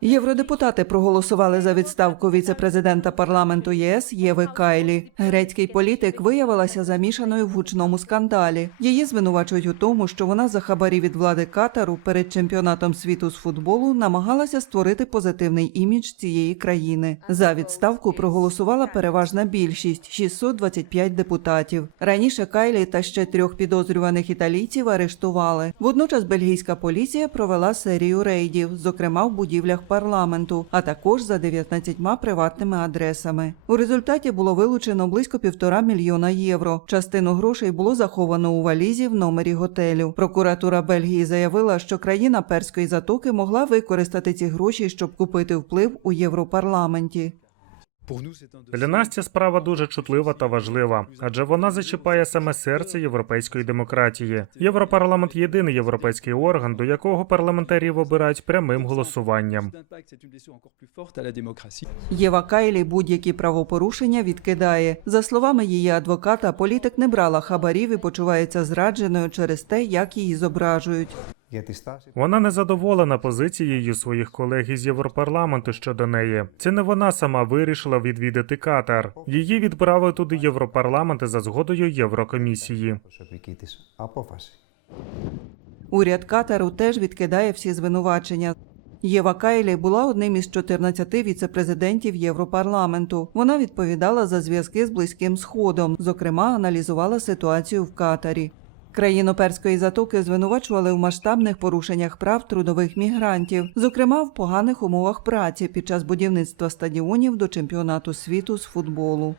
Євродепутати проголосували за відставку віцепрезидента парламенту ЄС Єви Кайлі. Грецький політик виявилася замішаною в гучному скандалі. Її звинувачують у тому, що вона за хабарі від влади Катару перед чемпіонатом світу з футболу намагалася створити позитивний імідж цієї країни. За відставку проголосувала переважна більшість 625 депутатів. Раніше Кайлі та ще трьох підозрюваних італійців арештували. Водночас бельгійська поліція провела серію рейдів, зокрема в будівлях парламенту, а також за 19 приватними адресами. У результаті було вилучено близько півтора мільйона євро. Частину грошей було заховано у валізі в номері готелю. Прокуратура Бельгії заявила, що країна перської затоки могла використати ці гроші, щоб купити вплив у Європарламенті. Для нас ця справа дуже чутлива та важлива, адже вона зачіпає саме серце європейської демократії. Європарламент єдиний європейський орган, до якого парламентарів обирають прямим голосуванням. Єва Кайлі будь-які правопорушення відкидає. За словами її адвоката, політик не брала хабарів і почувається зрадженою через те, як її зображують. Вона не задоволена позицією своїх колег із Європарламенту щодо неї. Це не вона сама вирішила відвідати Катар. Її відправили туди Європарламент за згодою Єврокомісії. Уряд Катару теж відкидає всі звинувачення. Єва Кайлі була одним із 14 віцепрезидентів Європарламенту. Вона відповідала за зв'язки з близьким сходом, зокрема, аналізувала ситуацію в Катарі. Країну перської затоки звинувачували в масштабних порушеннях прав трудових мігрантів, зокрема в поганих умовах праці під час будівництва стадіонів до чемпіонату світу з футболу.